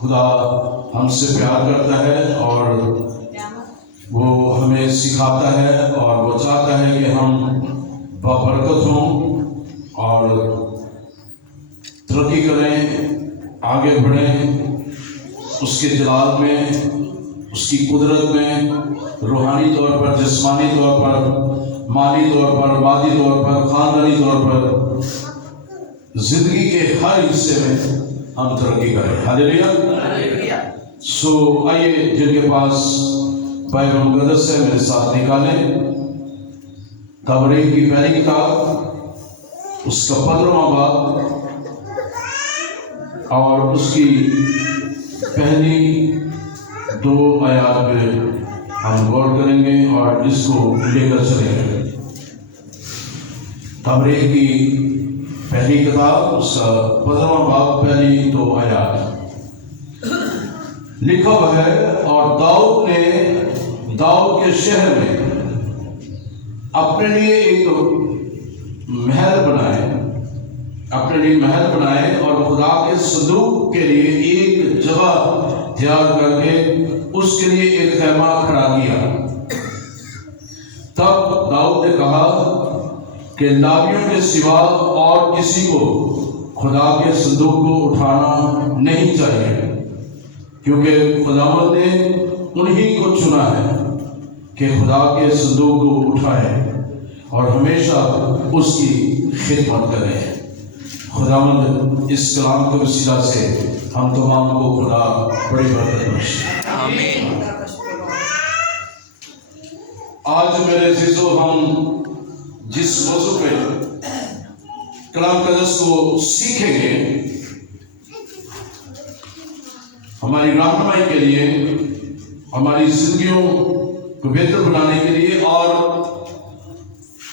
خدا ہم سے پیار کرتا ہے اور وہ ہمیں سکھاتا ہے اور وہ چاہتا ہے کہ ہم بابرکت ہوں اور ترقی کریں، آگے بڑھیں اس کے جلال میں، اس کی قدرت میں، روحانی طور پر، جسمانی طور پر، مالی طور پر، مادی طور پر، خاندانی طور پر، زندگی کے ہر حصے میں ہم ترقی کریں۔ ہاللیلویہ۔ سو آئیے، جن کے پاس بائبل مقدس ہے میرے ساتھ نکالیں تبریک کی پہلی کتاب، اس کا 15واں باب اور اس کی پہلی 2 آیات پہ ہم غور کریں گے اور اس کو لے کر چلیں گے۔ تبریک کی پہلی کتاب، اس کا 15واں باب، پہلی 2 آیات لکھا ہوا ہے۔ اور داؤد نے داؤد کے شہر میں اپنے لیے ایک محل بنائے اور خدا کے صندوق کے لیے ایک جگہ تیار کر کے اس کے لیے ایک خیمہ کھڑا کیا۔ تب داؤد نے کہا کہ لاویوں کے سوا اور کسی کو خدا کے صندوق کو اٹھانا نہیں چاہیے، کیونکہ خداوند نے انہی کو چنا ہے کہ خدا کے صندوق کو اٹھائے اور ہمیشہ اس کی خدمت کریں۔ خداوند اس کلام کے وسیلہ سے ہم تمام کو خدا بڑی برکت بخشے۔ آمین۔ آج میرے عزیزو، ہم جس موضوع پہ کلام مقدس کو سیکھیں گے، ہماری رہنمائی کے لیے، ہماری زندگیوں کو بہتر بنانے کے لیے اور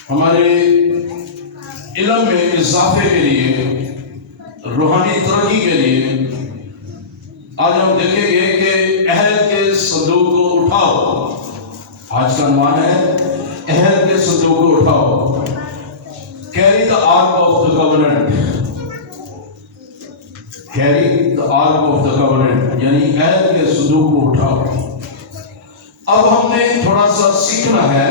ہمارے علم میں اضافے کے لیے، روحانی ترقی کے لیے، آج ہم دیکھیں گے کہ عہد کے صندوق کو اٹھاؤ۔ آج کا عنوان ہے عہد کے صندوق کو اٹھاؤ۔ Carry the ark of the covenant. Carry the ark of the covenant، یعنی عہد کے صندوق کو اٹھاؤ۔ اب ہم نے تھوڑا سا سیکھنا ہے،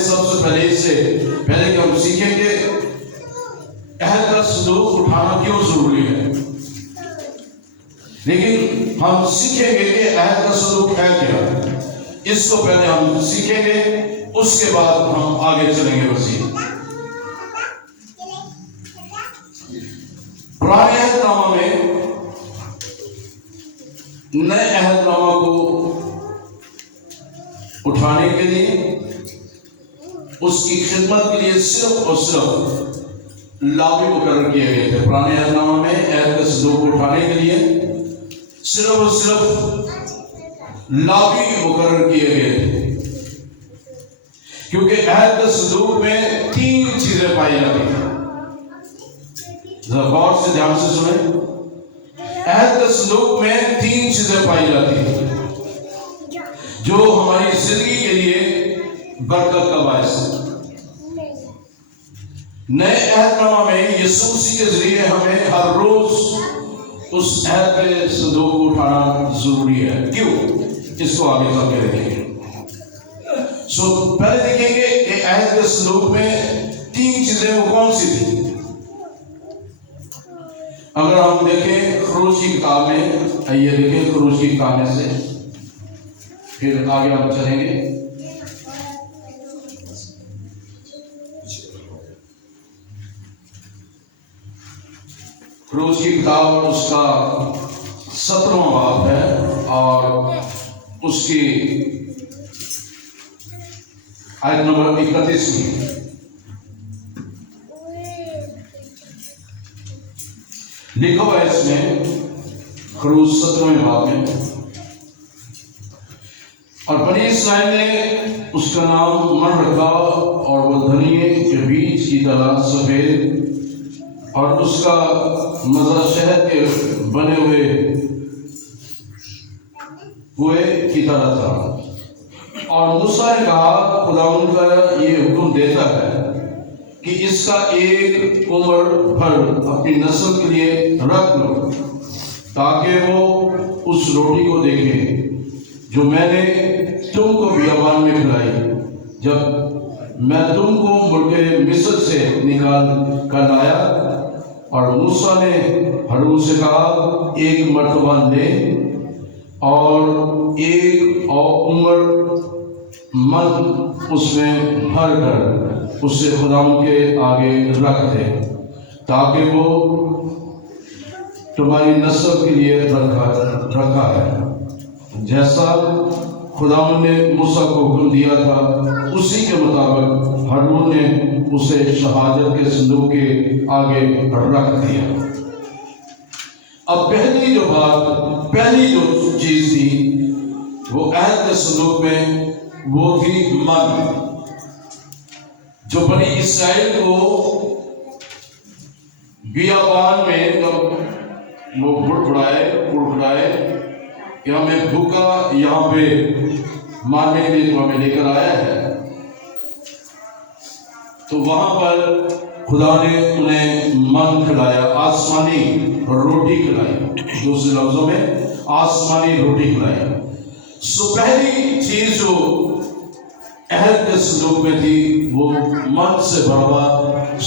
سب سے پہلے کہ ہم سیکھیں گے عہد کا صندوق اٹھانا کیوں ضروری ہے، لیکن ہم سیکھیں گے کہ عہد کا صندوق ہے کیا۔ اس کو پہلے ہم سیکھیں گے، اس کے بعد ہم آگے چلیں گے وسیع۔ پرانے عہد نامہ میں نئے عہد نامہ کو اٹھانے کے لیے، اس کی خدمت کے لیے صرف اور صرف لاوی مقرر کیے گئے تھے۔ پرانے عہد نامہ میں عہد کے صندوق کو اٹھانے کے لیے صرف اور صرف لاوی مقرر کیے گئے تھے، کیونکہ عہد کے صندوق میں 3 چیزیں پائی جاتی ہیں۔ غور سے دھیان سے سنیں، عہد کے صندوق میں 3 چیزیں پائی جاتی ہیں جو ہماری زندگی کے لیے برکت کا باعث ہے۔ نئے عہد نامہ میں یسوع مسیح کے ذریعے ہمیں ہر روز اس عہد کے صندوق کو اٹھانا ضروری ہے۔ کیوں؟ اس کو آگے چل کے دیکھیں گے۔ پہلے دیکھیں گے کہ عہد کے صندوق میں 3 چیزیں وہ کون سی تھیں۔ اگر ہم دیکھیں خروج کی کتاب میں، آئیے دیکھیں خروج کی کتاب میں سے، پھر آگے ہم چلیں گے۔ خروج کی کتاب اس کا 17واں باب ہے اور اس کی آیت نمبر 31 میں لکھا ہوا ہے، اس میں خروج 17ویں باب میں، اور بنی اسرائیل نے اس کا نام من رکھا اور وہ دھنیے کے بیج کی طرح سفید اور اس کا مزہ شہد کے بنے ہوئے کی طرح تھا۔ اور موسیٰ نے کہا، خداوند کا یہ حکم دیتا ہے کہ کہ اس کا ایک عمر بھر اپنی نسل کے لیے رکھ لو، تاکہ وہ اس روٹی کو دیکھیں جو میں نے تم کو بیابان میں کھلائی، جب میں تم کو ملک مصر سے نکال کر لایا۔ اور موسیٰ نے ہارون سے کہا، ایک مرتبہ لے اور ایک عمر من اس میں بھر کر اسے خداوند کے آگے رکھ دے، تاکہ وہ تمہاری نسل کے لیے رکھا ہے۔ جیسا خداوند نے موسیٰ کو حکم دیا تھا، اسی کے مطابق ہارون نے اسے شہادت کے صندوق کے آگے رکھ دیا۔ اب پہلی جو چیز تھی وہ عہد کے صندوق میں وہ تھی من، جو بنی اسرائیل کو بیابان میں جب وہ بڑبڑائے کہ ہمیں بھوکا یہاں پہ مارنے کے لیے تو ہمیں لے کر آیا ہے، تو وہاں پر خدا نے انہیں من کھلایا، آسمانی روٹی کھلائی، دوسرے لفظوں میں آسمانی روٹی کھلائی۔ سو پہلی چیز جو عہد کے صندوق میں تھی وہ من سے بھرا ہوا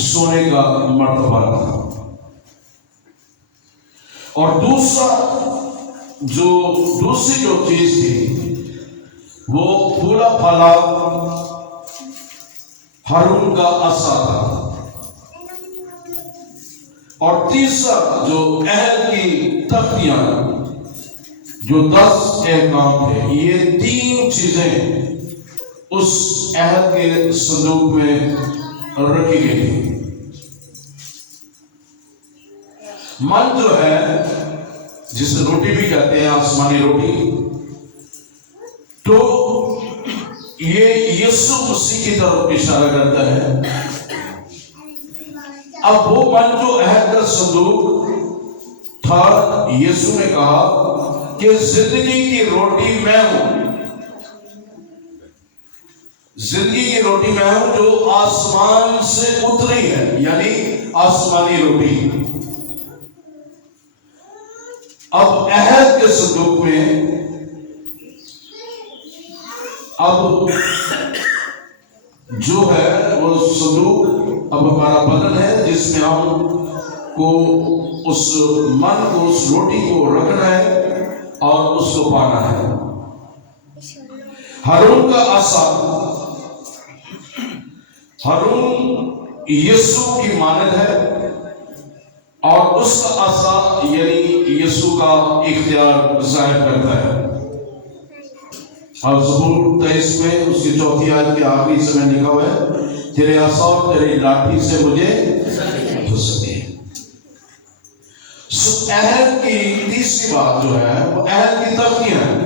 سونے کا مرتبہ تھا، اور دوسری جو چیز تھی وہ پھولا پھلا ہارون کا عصا تھا، اور تیسرا جو عہد کی تختیاں جو 10 احکام تھے، یہ 3 چیزیں اس عہد کے صندوق میں رکھی گئی تھی۔ من جو ہے، جسے روٹی بھی کہتے ہیں، آسمانی روٹی، تو یہ یسوع مسیح کی طرف اشارہ کرتا ہے۔ اب وہ من جو عہد کا صندوق تھا، یسوع نے کہا کہ زندگی کی روٹی میں ہوں، زندگی کی روٹی میں ہوں جو آسمان سے اتری ہے، یعنی آسمانی روٹی۔ اب عہد کے صندوق میں اب جو ہے وہ صندوق اب ہمارا بدن ہے، جس میں ہم کو اس من کو، اس روٹی کو رکھنا ہے اور اس کو پانا ہے۔ ہارون کا عصا، ہارون یسوع کی مانند ہے، اور اس کا عصا یعنی یسوع کا اختیار ظاہر کرتا ہے۔ اور زبور 23 میں اس کی 4 آیت کے آخری سے میں لکھا ہوا ہے، تیرے عصا اور تیری لاٹھی سے مجھے سکے۔ سو عہد کی تیسری بات جو ہے وہ عہد کی تختیاں ہیں،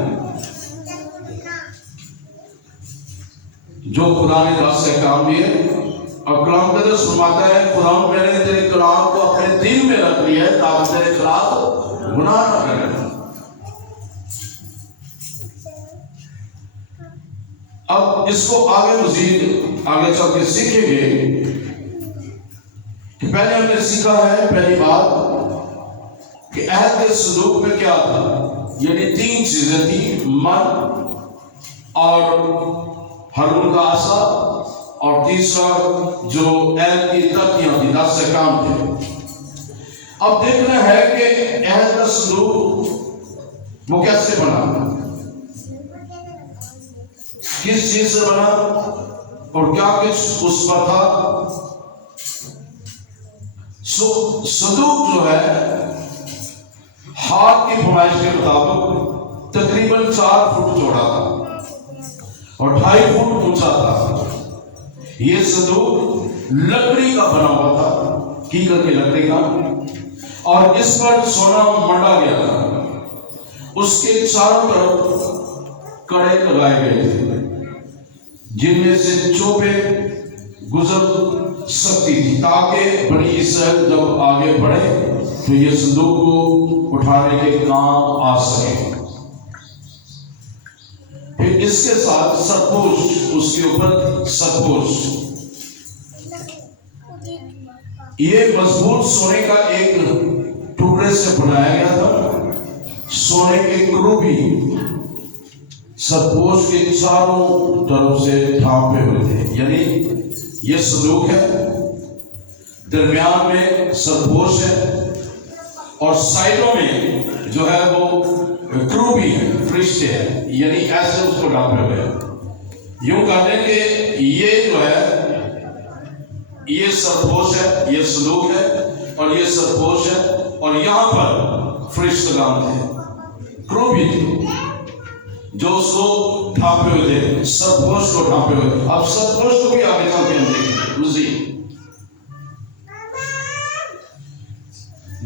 جو خدا نے 10 احکام دیے، اور کلام قدس فرماتا ہے، خدا میں نے تیرے کلام کو اپنے دل میں رکھ لیا ہے تاکہ تیرے خلاف گناہ نہ کرے۔ اب اس کو مزید آگے چل کے سیکھیں گے کہ پہلے ہم نے سیکھا ہے، پہلی بات کہ عہد کے صندوق میں کیا تھا، یعنی 3 چیزیں تھیں، من اور ہارون کا عصا، اور تیسرا جو عہد کی تختیاں تھیں، 10 احکام تھے۔ اب دیکھنا ہے کہ عہد کا صندوق وہ کیسے بنا، کس چیز سے بنا اور کیا کچھ اس پر تھا۔ صندوق جو ہے ہاتھ کی پیمائش کے مطابق تقریباً 4 فٹ چوڑا تھا اور 2.5 فٹ اونچا تھا۔ یہ صندوق لکڑی کا بنا ہوا تھا، کیکر کی لکڑی کا، اور اس پر سونا منڈا گیا تھا۔ اس کے چاروں طرف کڑے لگائے گئے تھے جن میں سے چوبیں گزر سکتی تھی، تاکہ بنی اسرائیل جب آگے بڑھے تو یہ صندوق کو اٹھانے کے کام آ سکے۔ پھر اس کے ساتھ سرپوش، اس کے اوپر سرپوش، یہ مضبوط سونے کا ایک ٹکڑے سے بنایا گیا تھا، سونے کے کروبی سرپوش کے چاروں طرف سے ڈھانپے ہوئے تھے. یعنی یہ صندوق ہے، درمیان میں سرپوش ہے، اور سائڈوں میں جو ہے وہ کروبی ہے، فرشتے ہیں، یعنی ایسے اس کو ڈھانپے ہوئے ہیں. یوں کہتے ہیں کہ یہ جو ہے یہ سرپوش ہے، یہ صندوق ہے، اور یہ سرپوش ہے، اور یہاں پر فرشتگان تھے، کروبی تھے جو اس کو ڈھانپے ہوئے تھے، سرپوش کو ڈھانپے ہوئے. اب سرپوش کو بھی آگے چل کے ہم دیکھیں مزید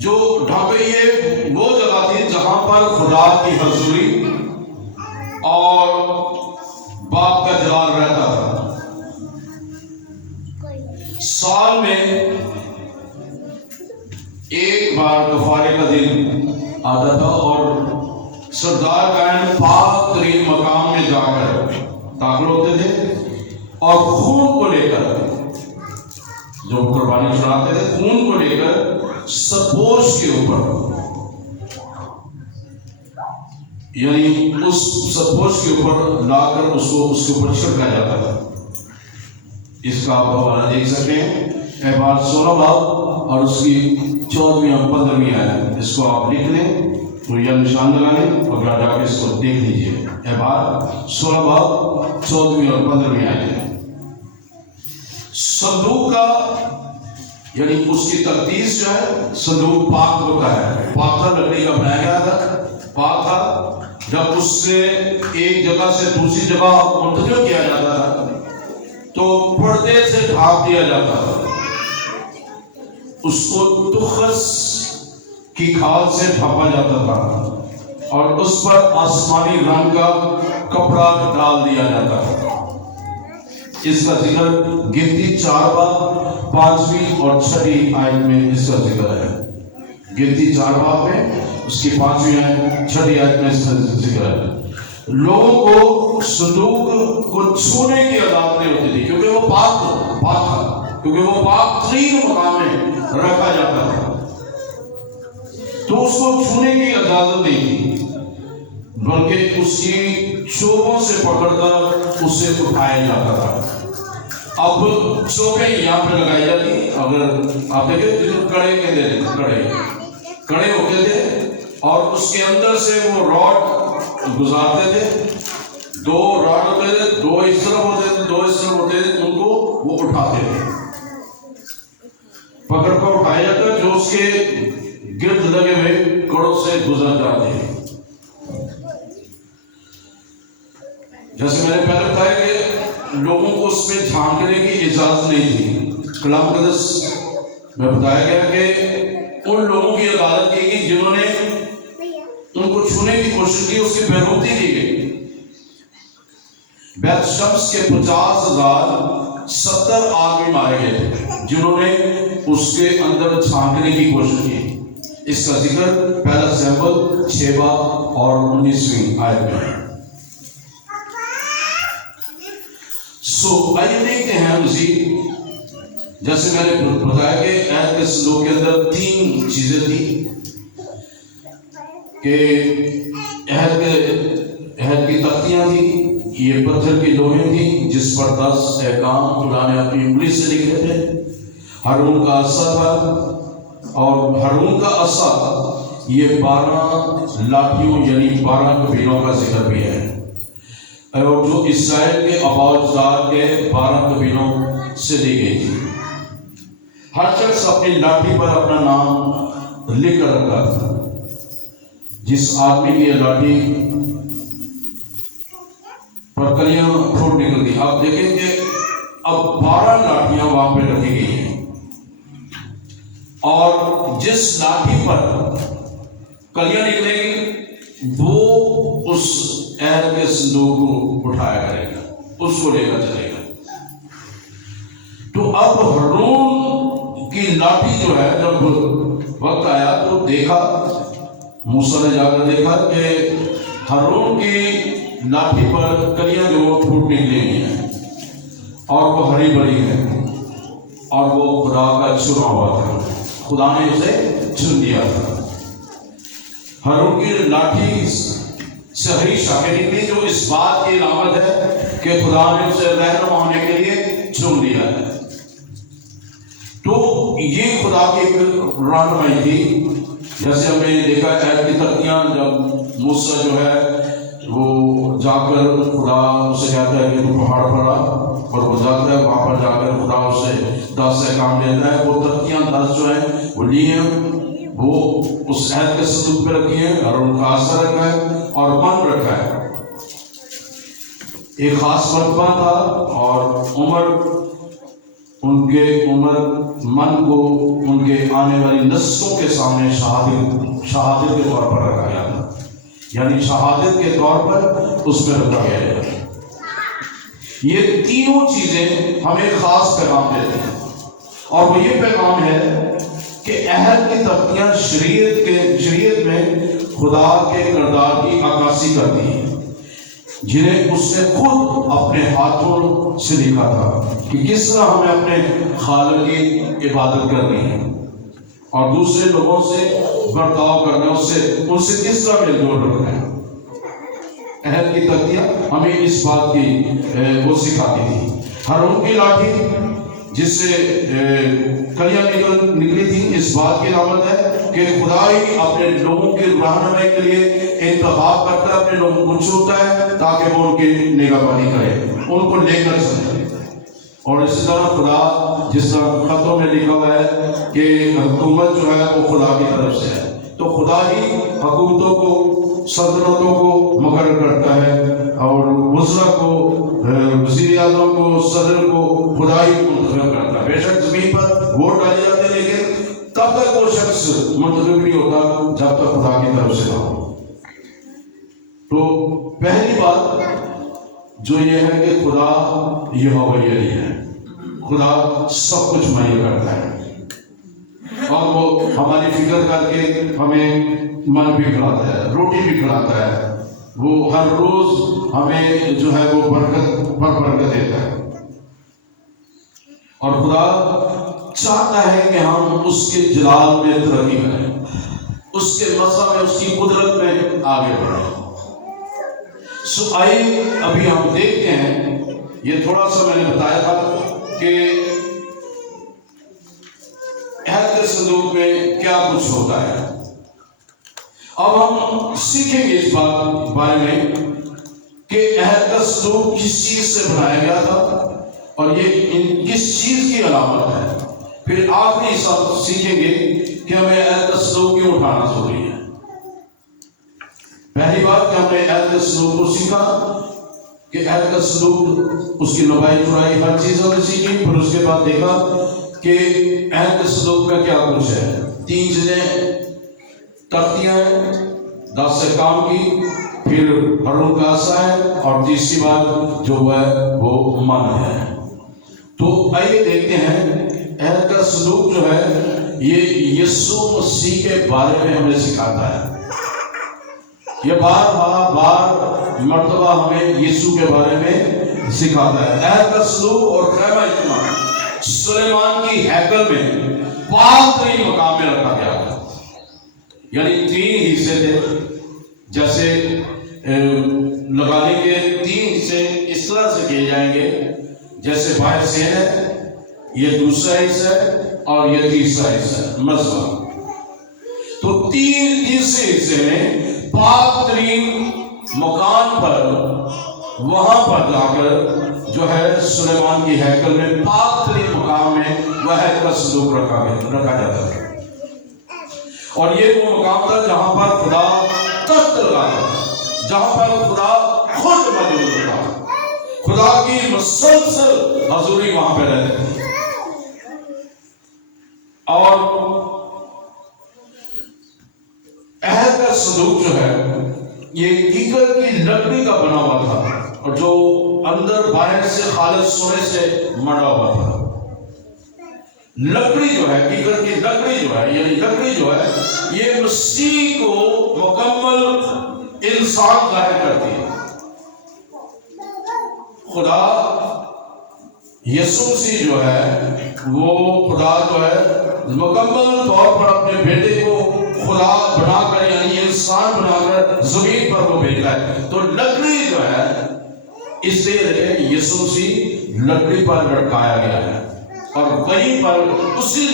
جو ڈھانپے. یہ وہ جگہ تھی جہاں پر خدا کی حضوری اور باپ کا جلال رہتا تھا. سال میں ایک بار کفارے کا دن آتا تھا، اور سردار کائن پاک ترین مقام میں جا کر داخل ہوتے تھے، اور خون کو لے کر، جو قربانی چڑھاتے تھے، خون کو لے کر سرپوش کے اوپر، یعنی اس سرپوش کے اوپر لا کر اس کے اوپر چھڑکا جاتا تھا. اس کا آپ حوالہ دیکھ سکتے ہیں، احبار 16 باب اور اس کی 14ویں اور 15ویں آیت. اس کو آپ لکھ لیں تو یہ نشان لگا لیں اور جا کے اس کو دیکھ لیجیے. احبار 16 باب 14ویں اور 15ویں آیت. صندوق کا یعنی اس کی تقدیس جو ہے، صندوق پاک ہوتا ہے، پاک تھا، لکڑی کا بنایا گیا تھا، پاک تھا. جب اس سے ایک جگہ سے دوسری جگہ منتقل کیا جاتا تھا تو پردے سے ڈھانپ دیا جاتا تھا، اس کو تخس کی کھال سے ڈھانپا جاتا تھا، اور اس پر آسمانی رنگ کا کپڑا ڈال دیا جاتا تھا. اس کا ذکر گنتی 4 باب 5ویں اور 6ٹھی آیت میں اس کا ذکر ہے. گنتی 4 باب میں اس کی 5ویں آیت 6ٹھی آیت میں اس کا ذکر ہے. لوگوں کو صندوق کو چھونے کی اجازت نہیں ہوتی تھی، کیونکہ وہ پاک تھا، کیونکہ وہ پاک ترین مقام میں رکھا جاتا تھا، تو اس کو چھونے کی اجازت نہیں تھی، بلکہ اس کی چوبوں سے پکڑ کر اسے اٹھایا جاتا تھا. اب چوبیں یہاں پہ لگائی جاتی، اگر آپ دیکھیں کڑے کہتے تھے، کڑے ہوتے تھے، اور اس کے اندر سے وہ راڈ گزارتے تھے. 2 راڈ ہوتے تھے، 2 اس طرف ہوتے تھے، 2 اس طرف ہوتے تھے، ان کو وہ اٹھاتے تھے، پکڑ کر اٹھایا جاتا ہے، جو اس کے گرد لگے ہوئے کڑوں سے گزر جاتے ہیں. جیسے میں نے پہلے بتایا کہ لوگوں کو اس میں جھانکنے کی اجازت نہیں تھی. کلام مقدس میں بتایا گیا کہ ان لوگوں کی عدالت کی گئی جنہوں نے ان کو چھونے کی کوشش کی، اس کی بےغورتی کی گئی. بیت شمس کے 50,000 70 آدمی مارے گئے تھے جنہوں نے اس کے اندر جھانکنے کی کوشش کی. اس کا ذکر پہلا سیمبل 6 باب اور 19ویں آیت میں ہے. آئیے دیکھتے ہیں مزید. جیسے میں نے بتایا کہ عہد کے صندوق کے اندر 3 چیزیں تھیں کہ عہد کی تختیاں تھیں، یہ پتھر کی لوہیں تھیں جس پر 10 احکام خدا نے اپنی انگلی سے لکھے تھے. ہارون کا عصا تھا، اور ہارون کا عصا یہ 12 لاٹھیوں یعنی 12 قبیلوں کا ذکر بھی ہے، اور جو اسرائیل کے آباء و اجداد کے 12 قبیلوں سے لی گئی تھی. ہر شخص اپنی لاٹھی پر اپنا نام لکھ کر رکھا تھا. جس آدمی کی لاٹھی پر کلیاں پھوٹ نکلتی، آپ دیکھیں کہ اب 12 لاٹھیاں وہاں پہ رکھی گئی ہیں، اور جس لاٹھی پر کلیاں نکلے گی وہ اس عہد کے صندوق کو اٹھایا کرے گا، اس کو لے کر چلے گا. تو اب ہارون کی لاٹھی جو ہے، جب وقت آیا تو دیکھا، موسیٰ نے جا کر دیکھا کہ ہارون کی لاٹھی پر کلیاں جو پھوٹ نکلی ہوئی ہیں اور وہ ہری بھری ہے. اور وہ خدا کا چنا ہوا تھا، خدا نے اسے چن لیا تھا۔ ہارون کی لاٹھی صحیح شاخیں نکلی، جو اس بات کی علامت ہے کہ خدا نے اسے رہنما ہونے کے لیے چن لیا ہے۔ تو یہ خدا کی ایک رہنمائی تھی۔ جیسے ہم نے دیکھا عہد کی تختیاں، جب موسیٰ جو ہے وہ جا کر خدا اسے کہتا ہے کہ تو پہاڑ پر آ، اور وہ جاتا ہے، وہاں پر جا کر خدا اسے 10 احکام دیتا ہے۔ وہ تختیاں 10 جو ہیں وہ لی ہیں، وہ اس عہد کے صندوق پہ رکھی ہیں، اور ان کا آسا رکھا ہے اور من رکھا ہے۔ ایک خاص مرتبہ تھا، اور ان کے من کو ان کے آنے والی نسلوں کے سامنے شہادت کے طور پر رکھا گیا تھا، یعنی شہادت کے طور پر اس میں رکھا گیا ہے۔ یہ تینوں چیزیں ہمیں خاص پیغام دیتی ہیں، اور وہ یہ پیغام ہے کہ عہد کی تختیاں شریعت میں خدا کے کردار کی عکاسی کرتی ہیں، جنہیں اس نے خود اپنے ہاتھوں سے لکھا تھا کہ کس طرح ہمیں اپنے خالق کی عبادت کرنی ہے، اور دوسرے لوگوں سے برتاؤ کرنا، ان سے کس طرح میل جول رکھنا ہے۔ عہد کی تختیاں ہمیں اس بات کی وہ سکھاتی تھی۔ ہارون کی لاٹھی جس سے کلیاں نکلی تھی، اس بات کی علامت ہے کہ خدا ہی اپنے لوگوں کی رہنمائی کے لیے انتخاب کرتا ہے، اپنے لوگوں کو چنتا ہے تاکہ وہ ان کی نگہبانی کرے، ان کو لے کر چلے۔ اور اسی طرح خدا، جس طرح خطوں میں لکھا ہوا ہے کہ حکومت جو ہے وہ خدا کی طرف سے ہے، تو خدا ہی حکومتوں کو، سلطنتوں کو مقرر کرتا ہے، اور وزراء کو، وزیر اعظم کو، صدر کو خدا ہی منتخب کرتا ہے۔ بے شک زمین پر ووٹ ڈالے جاتے ہیں، لیکن تب تک وہ شخص منتخب نہیں ہوتا جب تک خدا کی طرف سے نہ ہو۔ تو پہلی بات جو یہ ہے کہ خدا یہوہ یری ہے، خدا سب کچھ مہیا کرتا ہے، اور وہ ہماری فکر کر کے ہمیں من بھی کھلاتا ہے، روٹی بھی کھلاتا ہے، وہ ہر روز ہمیں جو ہے وہ برکت دیتا ہے۔ اور خدا چاہتا ہے کہ ہم اس کے جلال میں ترقی کریں، اس کے مزہ میں، اس کی قدرت میں آگے بڑھیں۔ سو آئیے ابھی ہم دیکھتے ہیں، یہ تھوڑا سا میں نے بتایا تھا کہ عہد کے صندوق میں کیا کچھ ہوتا ہے۔ اب ہم سیکھیں گے اس بارے میں کہ عہد کا صندوق کس چیز سے بنایا گیا تھا، اور یہ کس چیز کی علامت ہے۔ پھر آخری حصہ سیکھیں گے کہ ہمیں عہد کا صندوق کیوں اٹھانا ضروری ہے۔ پہلی بات کہ ہم نے عہد کے صندوق کو سیکھا کہ عہد کا صندوق، اس کی لمبائی چوڑائی ہر چیز ہم نے سیکھی۔ پھر اس کے بعد دیکھا کہ عہد کے صندوق میں کیا کچھ ہے۔ 3 چیزیں، تختیاں ہیں 10 احکام کی، پھر ہارون کا عصا ہے، اور تیسری بات جو ہے وہ من ہے۔ تو آئیے دیکھتے ہیں عہد کا صندوق جو ہے یہ یسوع مسیح کے بارے میں ہمیں سکھاتا ہے۔ یہ بار مرتبہ ہمیں یسوع کے بارے میں سکھاتا ہے۔ عہد کا صندوق اور خیمہ اجتماع سلیمان کی ہیکل میں پاک ترین مقام میں رکھا گیا تھا، یعنی 3 حصے تھے۔ جیسے لگانے کے 3 حصے اس طرح سے کیے جائیں گے، جیسے باہر سے ہے، یہ دوسرا حصہ ہے، اور یہ تیسرا حصہ ہے، مذبح۔ تو تیسرے حصے میں پاک ترین مکان پر، وہاں پر جا کر جو ہے سلیمان کی ہیکل میں پاک ترین مقام میں وہ عہد کا صندوق رکھا جاتا تھا۔ اور یہ وہ مقام تھا جہاں پر خدا تخت لگاتا تھا، جہاں پر خدا خود موجود تھا، خدا کی مسلسل حضوری وہاں پہ رہتی تھی۔ اور عہد کا صندوق جو ہے یہ کیکر کی لکڑی کا بنا ہوا تھا، اور جو اندر باہر سے خالص سونے سے مڑا ہوا تھا۔ لکڑی جو ہے، کیکر کی لکڑی جو ہے، یعنی لکڑی جو ہے یہ مسیح کو مکمل انسان ظاہر کرتی ہے۔ خدا یسوع مسیح جو ہے وہ خدا جو ہے مکمل طور پر اپنے بیٹے کو خدا بنا کر یعنی انسان بنا کر زمین پر وہ بھیجا ہے. تو لکڑی جو ہے اس لیے یسوع مسیح لکڑی پر لٹکایا گیا ہے اور وہیں پر اسی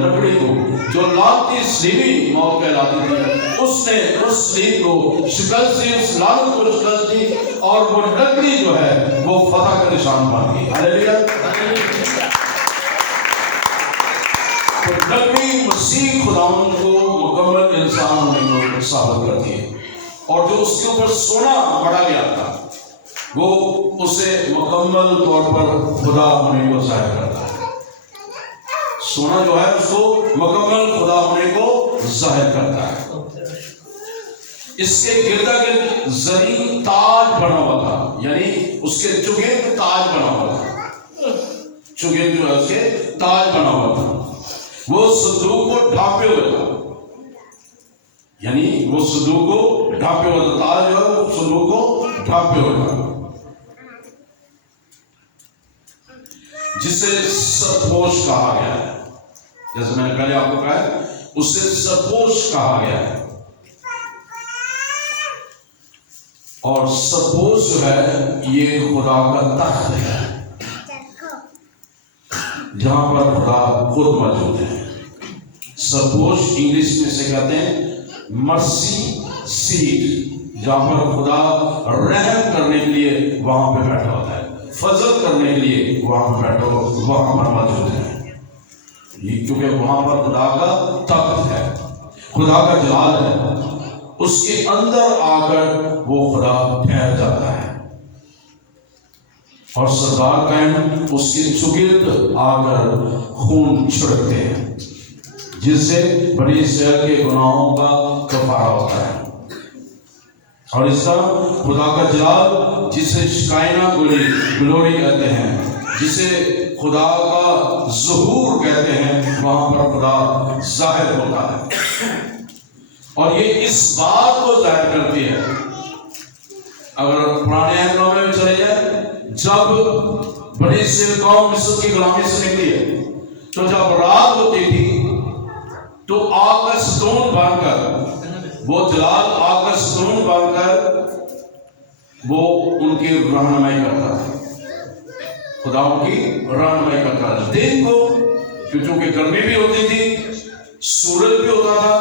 لکڑی کو جو لعنتی صلیبی موت کہلاتی تھی اس نے اس صلیب کو شکست دی, اس لعنت کو شکست دی اور وہ لکڑی جو ہے وہ فتح کا نشان بن گئی. ہلیلویا. تو لکڑی مسیح خداوند کو مکمل انسان ہونے کو ثابت کرتی ہے اور جو اس کے اوپر سونا مڑا گیا تھا وہ اسے مکمل طور پر خدا ہونے کو ظاہر کرتا ہے. سونا جو ہے اس کو مکمل خدا ہونے کو ظاہر کرتا ہے. اس کے گردا گرد زرعی تاج بنا ہوا تھا, یعنی اس کے چگرد تاج بنا ہوا تھا. چگرد جو ہے اس کے تاج بنا ہوا تھا. وہ صندوق کو ڈھانپے ہوئے تھا, یعنی وہ صندوق کو ڈھانپے ہوئے تھا. تاج جو ہے وہ صندوق کو ڈھانپے ہوئے تھا جسے سرپوش کہا گیا ہے. جیسے میں نے پہلے آپ کو کہا ہے اسے سرپوش کہا گیا ہے. اور سرپوش جو ہے یہ خدا کا تخت ہے جہاں پر خدا خود موجود ہے. سرپوش انگلش میں سے کہتے ہیں مرسی سیٹ, جہاں پر خدا رحم کرنے کے لیے وہاں پہ بیٹھا ہوتا ہے, فضل کرنے کے لیے وہاں پہ بیٹھا وہاں پر موجود ہے. کیونکہ وہاں پر خدا کا تخت ہے, خدا کا جلال ہے, اس کے اندر آ کر وہ خدا ٹھہر جاتا ہے. اور سردار کائن اس کے چگرد آ کر خون چھڑکتے ہیں جس سے بڑی اسرائیل کے گناہوں کا کفارہ ہوتا ہے. اور اس طرح خدا کا جلال جسے شکائنا گلوری کہتے ہیں, جسے خدا کا ظہور کہتے ہیں, وہاں پر خدا ظاہر ہوتا ہے. اور یہ اس بات کو ظاہر کرتی ہے, اگر پرانے عہدوں میں بھی چلے جائے, جب بڑی اسرائیل قوم مصر کی غلامی سے نکلی ہے تو جب رات ہوتی تھی تو آگ کا ستون بن کر وہ جلال آگ کا ستون بن کر وہ ان کی رہنمائی کرتا تھا. خدا ان کی رہنمائی کرتا تھا. دن کو کیونکہ گرمی بھی ہوتی تھی, سورج بھی ہوتا تھا,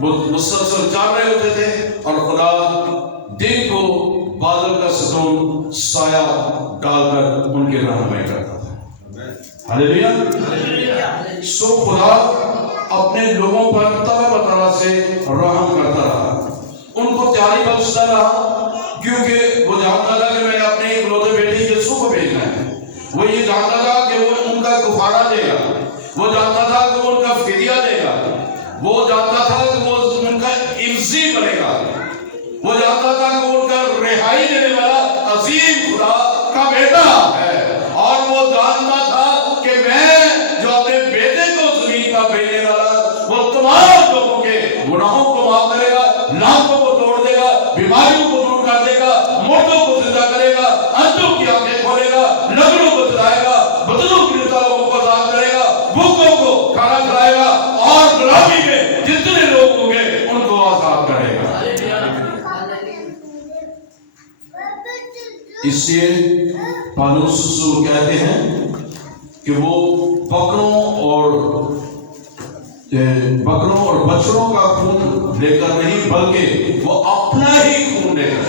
وہ مسلسل چل رہے ہوتے تھے, اور خدا دن کو بادل کا ستون سایہ ڈال کر ان کی رہنمائی کرتا تھا. ہلیلویا. سو خدا اپنے لوگوں پر طرح طرح سے رحم کرتا رہا, ان کو تیاری بخشتا رہا, کیونکہ وہ جانتا تھا کہ میں نے اپنے اکلوتے بیٹے یسوع کو بھیجنا ہے. وہ یہ جانتا تھا کہ وہ ان کا کفارہ دے گا, وہ جانتا تھا کہ وہ ان کا فدیہ دے گا, وہ جانتا تھا کہ وہ ان کا عزی بنے گا, وہ جانتا تھا کہ وہ ان کا رہائی دینے والا عظیم خدا کا بیٹا ہے. اور وہ جانتا تھا کہ میں جو اپنے بیٹے کو زمین کا بھیجنے والا وہ تمام لوگوں کے گناہوں کو معاف کرے گا, لعنتوں کو توڑ دے گا, بیماریوں کو دور کر دے گا, مردوں کو زندہ کرے گا, اندھوں کی آنکھیں کھولے گا, لنگڑوں کو چلائے گا, بدنوں کی لوگوں کو آزاد کرے گا, بھوکوں کو کھانا کھلائے گا, اور غلامی میں جتنے لوگ ہوں گے ان کو آزاد کرے گا. اس لیے پالوس رسول کہتے ہیں کہ وہ بکروں اور بچڑوں کا خون لے کر نہیں بلکہ وہ اپنا ہی خون لے کر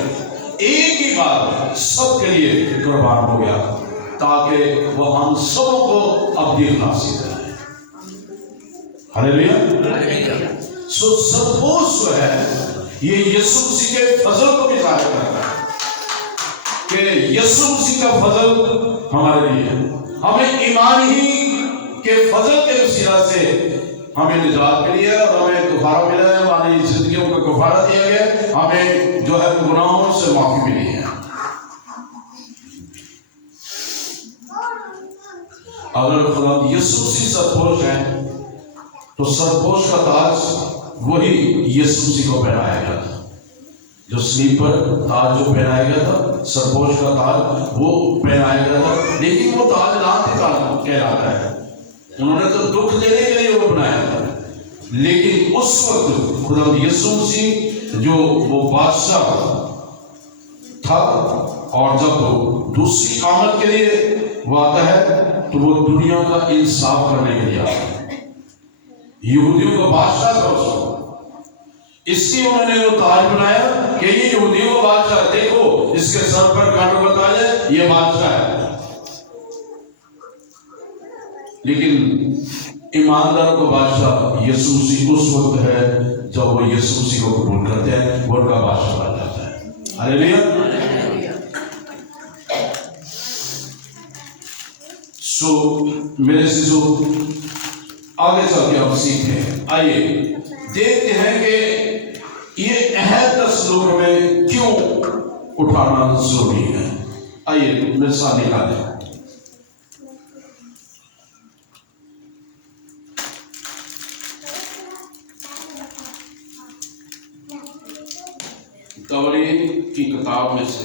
ایک ہی بار سب کے لیے قربان ہو گیا تاکہ وہ ہم سب کو ابدی حاصل کرے. ہلیلویا. سو سرپوش جو ہے یہ یسوع مسیح کے فضل کو بھی ظاہر کرتا ہے کہ یسوع مسیح کا فضل ہمارے لیے ہے. ہمیں ایمان ہی کے فضل کے وسیلہ سے ہمیں نجات ملی ہے اور ہمیں کفارہ ملا ہے, ہماری زندگیوں کا کفارہ دیا گیا ہے, ہمیں جو ہے گناہوں سے معافی ملی ہے. اگر خدا یسوع مسیح سرپوش ہے تو سرپوش کا تاج وہی یسوع مسیح کو پہنایا گیا تھا. جو صلیب پر تاج جو پہنایا گیا تھا, سرپوش کا تاج وہ پہنایا گیا تھا, لیکن وہ تاج لعنت کا کہلاتا ہے. انہوں نے تو دکھ دینے کے لیے وہ بنایا تھا، لیکن اس وقت خدا یسوع مسیح جو وہ بادشاہ تھا، اور جب وہ دوسری آمد کے لیے وہ آتا ہے تو وہ دنیا کا انصاف کرنے کے لیے آتا ہے۔ یہودیوں کا بادشاہ تھا اس وقت، اس لیے انہوں نے وہ تاج بنایا کہ یہ یہودیوں کا بادشاہ، دیکھو اس کے سر پر کانٹوں کا تاج ہے، یہ بادشاہ ہے۔ لیکن ایمانداروں کا بادشاہ یسوع مسیح اس وقت ہے جب وہ یسوع مسیح کو قبول کرتے ہیں، وہ ان کا بادشاہ بن جاتا ہے۔ ہاللیلویا۔ میرے عزیزو، آگے چل کے ہم سیکھیں، آئیے دیکھتے ہیں کہ یہ عہد کا سلوک ہمیں کیوں اٹھانا ضروری ہے۔ آئیے مثال نکالیں۔ توریت کی کتاب میں سے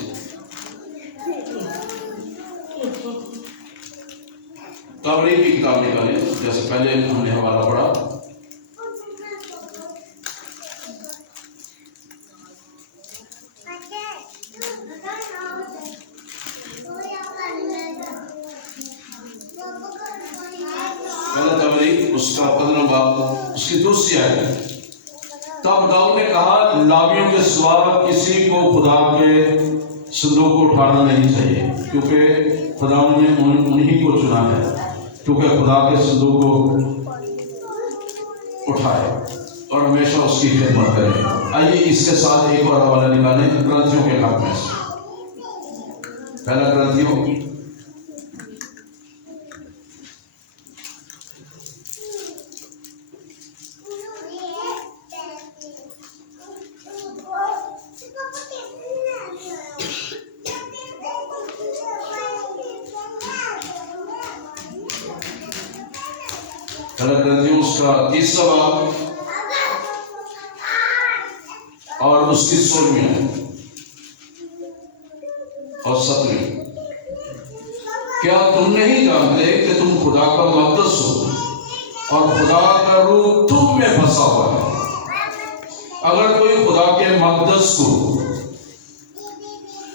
توریت کی کتاب نکالیں، جیسے پہلے ہم نے حوالہ پڑھا۔ پہلا توریت اس کا 15 باب اس کی دوسری آیت۔ تب داؤد نے کہا، لاویوں کے سوا کسی کو خدا کے صندوق کو اٹھانا نہیں چاہیے، کیونکہ خدا نے انہی کو چنا ہے، کیونکہ خدا کے صندوق کو اٹھائے اور ہمیشہ اس کی خدمت کرے۔ آئیے اس کے ساتھ ایک اور حوالہ نکالیں کرنتھیوں کے خط میں سے، پہلا کرنتھیوں اس کا 30واں باب اور اس کی 16ویں اور 17ویں۔ کیا تم نہیں جانتے کہ تم خدا کا مقدس ہو اور خدا کا روح تم میں بسا ہوا ہے؟ اگر کوئی خدا کے مقدس کو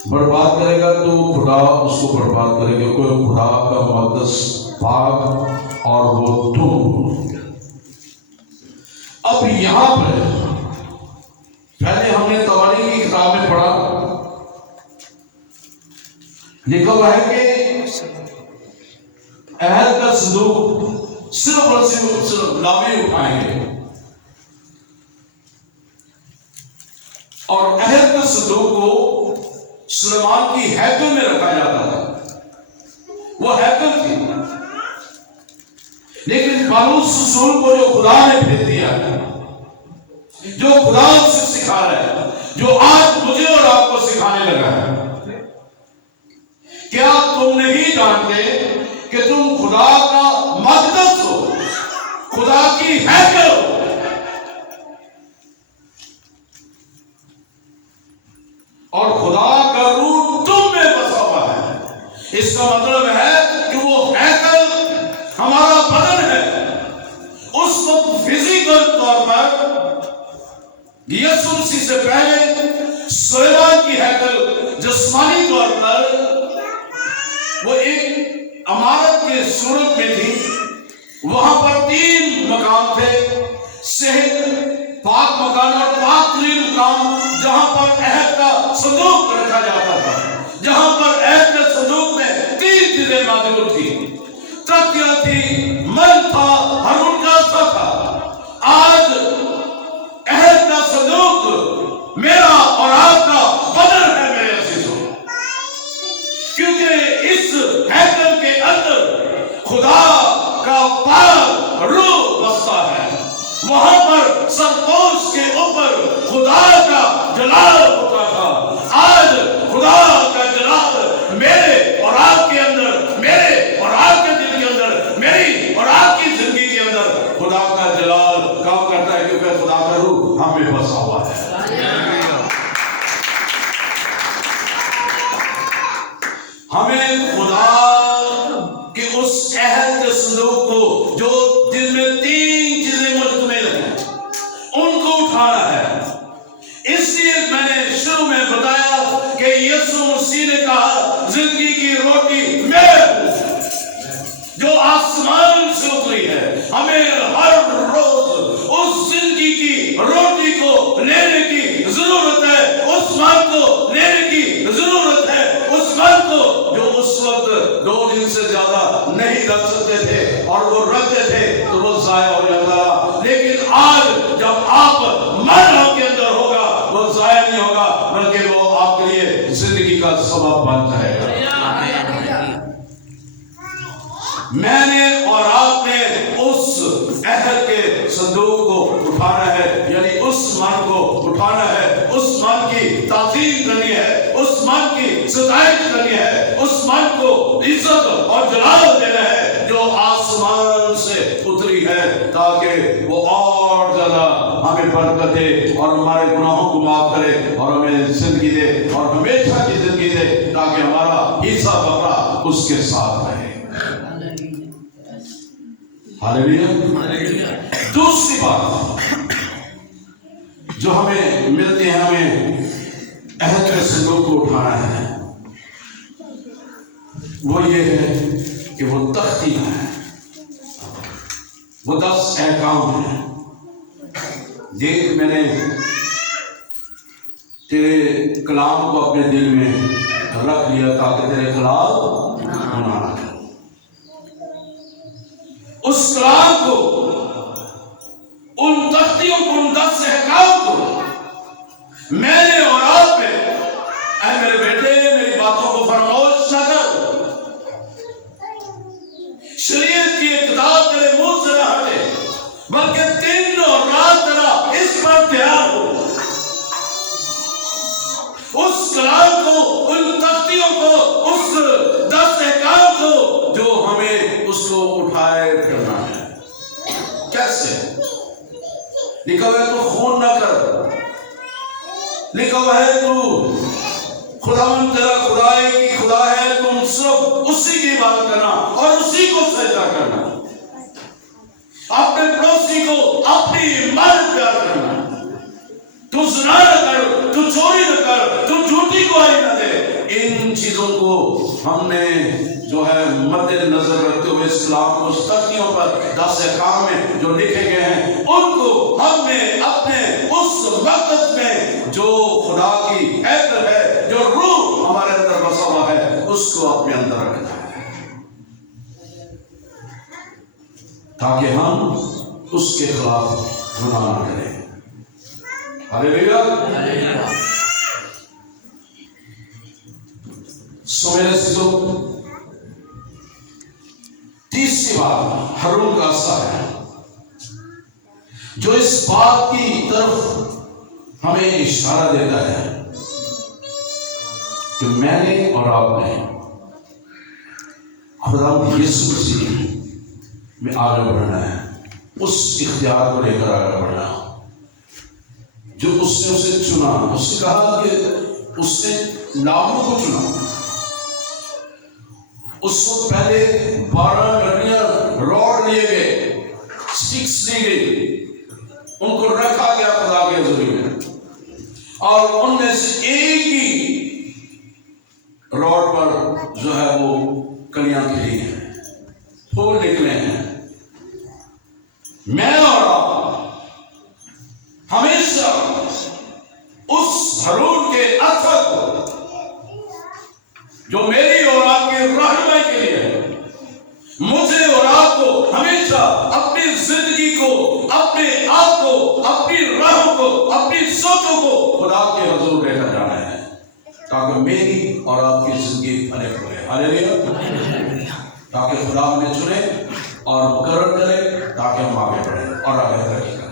برباد کرے گا تو خدا اس کو برباد کرے گا، کوئی خدا کا مقدس باغ اور وہ تم۔ اب یہاں پر پہلے ہم نے تواریخ کی کتاب میں پڑھا، لکھا ہوا ہے کہ عہد کا صندوق صرف اور صرف لاوی اٹھائیں گے، اور عہد کا صندوق کو سلیمان کی ہیکل میں رکھا جاتا تھا، وہ ہیکل تھی۔ لیکن پالوس رسول کو جو خدا نے بھیج دیا ہے، جو خدا سے سکھا رہا ہے، جو آج مجھے اور آپ کو سکھانے لگا ہے، کیا تم نہیں جانتے کہ تم خدا کا مقدس ہو، خدا کی ہیکل ہو؟ اور خدا کا روح تم میں بسا ہوا ہے۔ اس کا مطلب ہے کہ وہ ہیکل ہمارا بدن ہے۔ اس وقت فزیکل طور پر یسوع مسیح سے پہلے سلیمان کی ہیکل جسمانی طور پر وہ ایک عمارت کے صورت میں تھی۔ وہاں پر 3 مقام تھے، صحت، پاک مکان اور پاک ترین مقام، جہاں پر عہد کا صندوق رکھا جاتا تھا، جہاں پر عہد کے صندوق میں 3 چیزیں موجود تھیں، تکیا تھی، مل تھا، ہارون کا سا تھا۔ آج عہد کا صندوق میرا اور آپ کا بدن ہے میرے عزیزوں، کیونکہ اس ہیکل کے اندر خدا کا پاک روح بستا ہے۔ وہاں پر سرپوش کے اوپر خدا کا جلال ہوتا تھا۔ آج خدا کا جلال میرے اور آپ کے اندر، میرے اور آپ کے دل کے اندر، میری اور آپ کی زندگی کے اندر خدا کا جلال کام کرتا ہے، کیونکہ خدا کا روح ہم میں بسا ہوا ہے۔ ہمیں خدا کے اس اس عہد کے صندوق کو جو جن میں 3 چیزیں مشتمل ہیں ان کو اٹھانا ہے۔ اس لیے میں نے شروع میں بتایا کہ یسوع مسیح نے کہا زندگی کی روٹی میں ہوں جو آسمان سے اتری ہے۔ ہمیں ہر روز اس زندگی کی روٹی کو لینے کی ضرورت ہے، اس من کو لینے کی ضرورت ہے، اس من کو جو اس وقت 2 دن سے زیادہ نہیں رکھ سکتے تھے اور وہ رکھتے تھے تو وہ ضائع ہو جاتا، لیکن آج جب آپ من آپ کے اندر ہوگا وہ ضائع نہیں ہوگا بلکہ وہ آپ کے لیے زندگی کا سبب بن جائے گا۔ میں نے اور آپ نے اس عہد کے صندوق کو اٹھانا ہے، یعنی اس من کو اٹھانا ہے، اس من کی تعظیم کرنی ہے، اس من کی ستائش کرنی ہے، اس من کو عزت اور جلال دینا ہے جو آسمان سے اتری ہے، تاکہ وہ اور زیادہ ہمیں برکت دے اور ہمارے گناہوں کو معاف کرے اور ہمیں زندگی دے اور ہمیشہ کی زندگی دے، تاکہ ہمارا حصہ بقرا اس کے ساتھ رہے۔ ہاللیلویا۔ دوسری بات جو ہمیں ملتی ہے، ہمیں عہد کے صندوق کو اٹھانا ہے، وہ یہ ہے کہ وہ تختیاں ہیں، وہ 10 احکام ہیں۔ دیکھ میں نے تیرے کلام کو اپنے دل میں رکھ لیا تاکہ تیرے خلاف گناہ نہ کروں۔ اس کلام کو، ان تختیوں کو، ان 10 احکام کو میں نے اور آپ نے، اے میرے بیٹے میری باتوں کو فراموش نہ کر، شریعت کی ایک کتاب تیرے منہ سے نہ ہٹے بلکہ دن اور رات تیرا اس پر دھیان ہو۔ اس کلام کو، ان تختیوں کو، اس 10 احکام کو جو ہمیں اس کو اٹھائے پھرنا ہے۔ کیسے؟ لکھا ہوا ہے تو خون نہ کر، لکھا ہوا ہے تو خداوند تیرا خدا ہے کہ خدا ہے، تم صرف اسی کی عبادت کرنا اور اسی کو سجدہ کرنا، اپنے پڑوسی کو اپنی ماں پیار کرنا، تو زنا نہ کر، تو چوری نہ کر، تو جھوٹی گواہی نہ دے۔ ان چیزوں کو ہم نے جو ہے مد نظر رکھتے ہوئے اسلام کو اس تختیوں پر 10 احکام میں جو لکھے گئے ہیں ان کو ہم نے اپنے اس وقت میں جو خدا کی حیدر ہے، جو روح ہمارے اندر بسا ہوا ہے، اس کو اپنے اندر رکھنا ہے تاکہ ہم اس کے خلاف گناہ نہ کریں۔ ہاللیلویا۔ سو میرے عزیزو، تیسری بات ہارون کا اثر ہے جو اس بات کی طرف ہمیں اشارہ دیتا ہے کہ میں نے اور آپ نے خدا یسوع مسیح میں آگے بڑھنا ہے، اس اختیار کو لے کر آگے بڑھنا جو اس نے اسے چنا۔ اس نے کہا کہ اس نے لاکھوں کو چنا۔ اس وقت پہلے 12 لڑیاں روڈ لیے گئے، سٹکس لی گئی، ان کو رکھا گیا خدا کے حضور میں، اور ان میں سے ایک ہی روڈ پر جو ہے وہ کلیاں کھلی ہیں، پھول نکلے ہیں۔ میں اور آپ ہمیشہ اس ہارون کے اثر کو جو میری اور آپ کی رہنمائی کے لیے ہے، مجھے اور آپ کو ہمیشہ اپنی زندگی کو، اپنے آپ کو، اپنی راہوں کو، اپنی سوچوں کو خدا کے حضور لے کر جانا ہے تاکہ میری اور آپ کی زندگی انیک ہوئے۔ ہاللیلویا۔ تاکہ خدا ہمیں چنے اور مقرر کرے تاکہ ہم آگے بڑھیں اور آگے ترقی کریں۔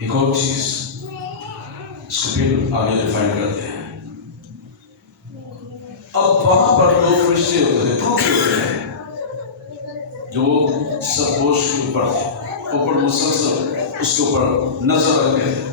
ایک اور چیز اس کو پھر آگے ڈیفائن کرتے ہیں۔ اب وہاں پر دو فرشتے ہوتے ہیں، ٹوٹے ہوتے ہیں، جو سرپوش کے اوپر تھے، اوپر مسلسل اس کے اوپر نظر رکھتے تھے۔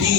3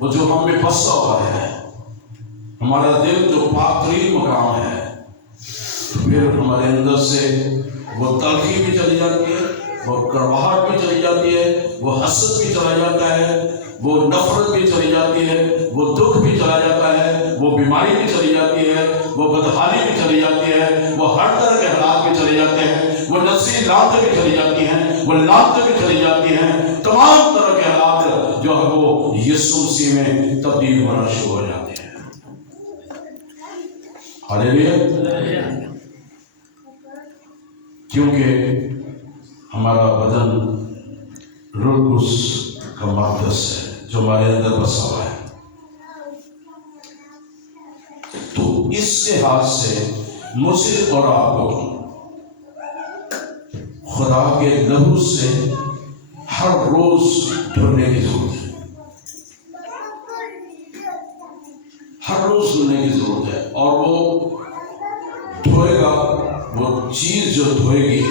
وہ جو ہم میں بسا ہوا ہے، ہمارا دل جو پاک ترین مقام ہے، پھر ہمارے اندر سے وہ تلخی بھی چلی جاتی ہے، وہ کڑواہٹ بھی چلی جاتی ہے، وہ حسد بھی چلا جاتا ہے، وہ نفرت بھی چلی جاتی ہے، وہ دکھ بھی چلا جاتا ہے، وہ بیماری بھی چلی جاتی ہے، وہ بدحالی بھی چلی جاتی ہے، وہ ہر طرح کے حالات بھی چلے جاتے ہیں، وہ نفسی لعنتیں بھی چلی جاتی ہیں، وہ لعنتیں بھی چلی جاتی ہیں، تمام طرح کے حالات جو ہے وہ یسوع مسیح میں تبدیل ہونا شروع ہو جاتے ہیں۔ ہاللیلویا۔ کیونکہ ہمارا بدن روح القدس کا مقدس ہے جو ہمارے اندر بسا ہوا ہے۔ تو اس لحاظ سے مجھے اور آپ کو خدا کے لہو سے ہر روز دھلنے کی ضرورت ہے، ہر روز دھلنے کی ضرورت ہے، اور وہ دھوئے گا، وہ چیز جو دھوئے گی،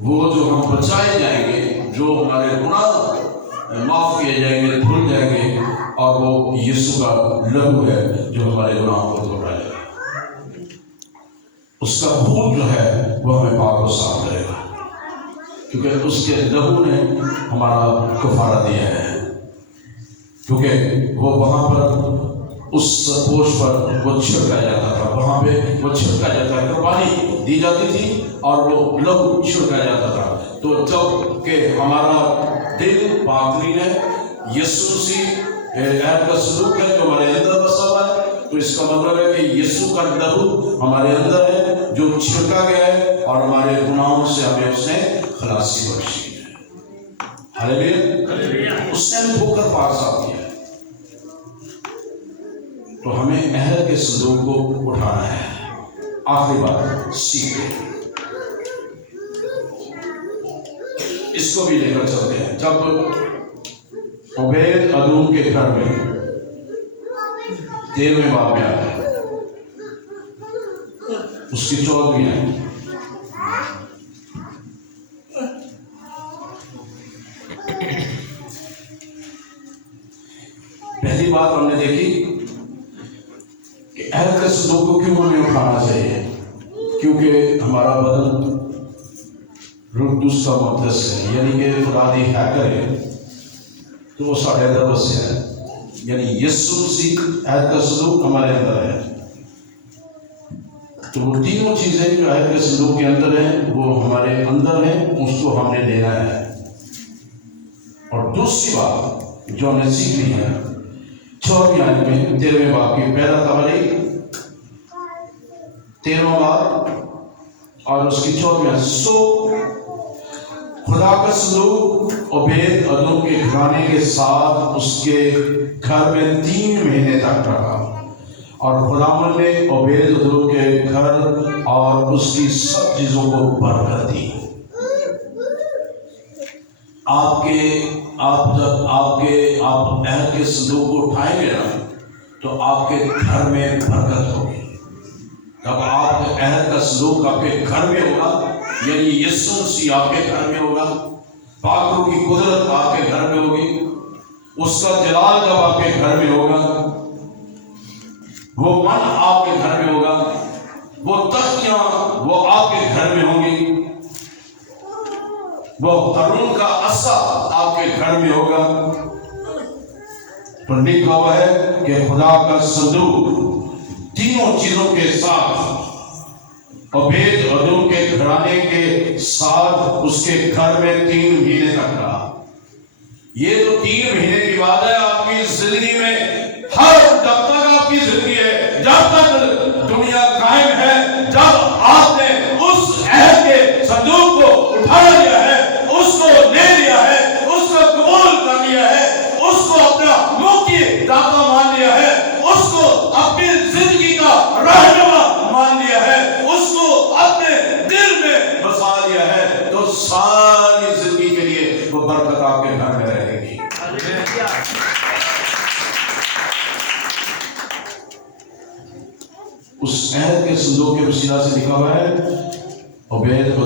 وہ جو ہم بچائے جائیں گے، جو ہمارے گناہ معاف کیے جائیں گے، دھل جائیں گے، اور وہ یسوع کا لہو ہے جو ہمارے گناہوں کو دھو ڈالے گا۔ اس کا خون جو ہے وہ ہمیں پاک و صاف کرے گا، کیونکہ اس کے لہو نے ہمارا کفارہ دیا ہے، کیونکہ وہ وہاں پر اس پوش پر وہ چھڑکا جاتا تھا، وہاں پہ وہ چھڑکا جاتا ہے، قربانی دی جاتی تھی اور وہ لہو چھڑکا جاتا تھا۔ تو جب کہ ہمارا دل پاکرین ہے، یسوع مسیح عہد کا سلوک ہے جو ہمارے اندر بسا ہوا ہے، تو اس کا مطلب ہے کہ یسوع کا لہو ہمارے اندر ہے جو چھڑکا گیا ہے، اور ہمارے گناہوں سے ہمیں اس نے خلاصی بخشی ہے۔ ہاللیلویا۔ اس نے ہمیں دھو کر پاک صاف کیا ہے، تو ہمیں عہد کے صندوق کو اٹھانا ہے۔ آخری بات سیکھیں، اس کو بھی لے کر چلتے ہیں۔ جب عبید ادوم کے گھر میں 13ویں باب میں آتا ہے، اس کی 14ویں آیت، پہلی بات ہم نے دیکھی کہ عہد کے صندوق کو کیوں ہمیں اٹھانا چاہیے، کیونکہ ہمارا بدن روح القدس کا مقدس ہے، یعنی کہ خدا دی ہیکل ہے، تو وہ ساڑھے اندر بسے ہے، یعنی یسوع مسیح عہد کا صندوق ہمارے اندر ہے۔ تو وہ تینوں چیزیں جو عہد کے صندوق کے اندر ہیں وہ ہمارے اندر ہیں، اس کو ہم نے لینا ہے۔ اور دوسری بات جو ہم نے سیکھ لی ہے 14ویں آیت میں 13ویں باب کی پہلا تواریخ 13واں باب اور اس کی 14ویں آیت، سو خدا کا صندوق عبید ادوم کے گھرانے کے ساتھ اس کے گھر میں 3 مہینے تک رہا، اور خداوند نے عبید ادوم کے گھر اور اس کی سب چیزوں کو برکت دی۔ آپ جب آپ عہد کے صندوق کو اٹھائیں گے نا تو آپ کے گھر میں برکت ہوگی۔ جب آپ عہد کا صندوق آپ کے گھر میں ہوگا، یعنی یسوع مسیح آپ کے گھر میں ہوگا، پاک روح کی قدرت آپ کے گھر میں ہوگی، اس کا جلال جب آپ کے گھر میں ہوگا، وہ من آپ کے گھر میں ہوگا، وہ تختیاں وہ آپ کے گھر میں ہوں گی، وہ ہارون کا عصا آپ کے گھر میں ہوگا۔ تو لکھا ہوا ہے کہ خدا کا صندوق تینوں چیزوں کے ساتھ عبید ادوم کے گھرانے کے ساتھ اس کے گھر میں 3 مہینے تک رہا۔ یہ تو 3 مہینے کی بات ہے آپ کی زندگی میں، ہر جب تک آپ کی زندگی ہے، جب تک دنیا قائم ہے، جب آپ نے اس عہد کے صندوق کو اٹھا لیا ہے، اس کو لے لیا ہے، اس کو قبول کر لیا ہے، اس کو اپنا مکھی داتا مان لیا ہے، اس کو اپنی زندگی کا رہنما مان لیا ہے، اس کو اپنے دل میں بسا لیا ہے، تو ساری زندگی کے لیے وہ برکت آپ کے گھر میں رہے گی۔ اس عہد کے صندوق کے وسیلہ سے لکھا ہوا ہے عبید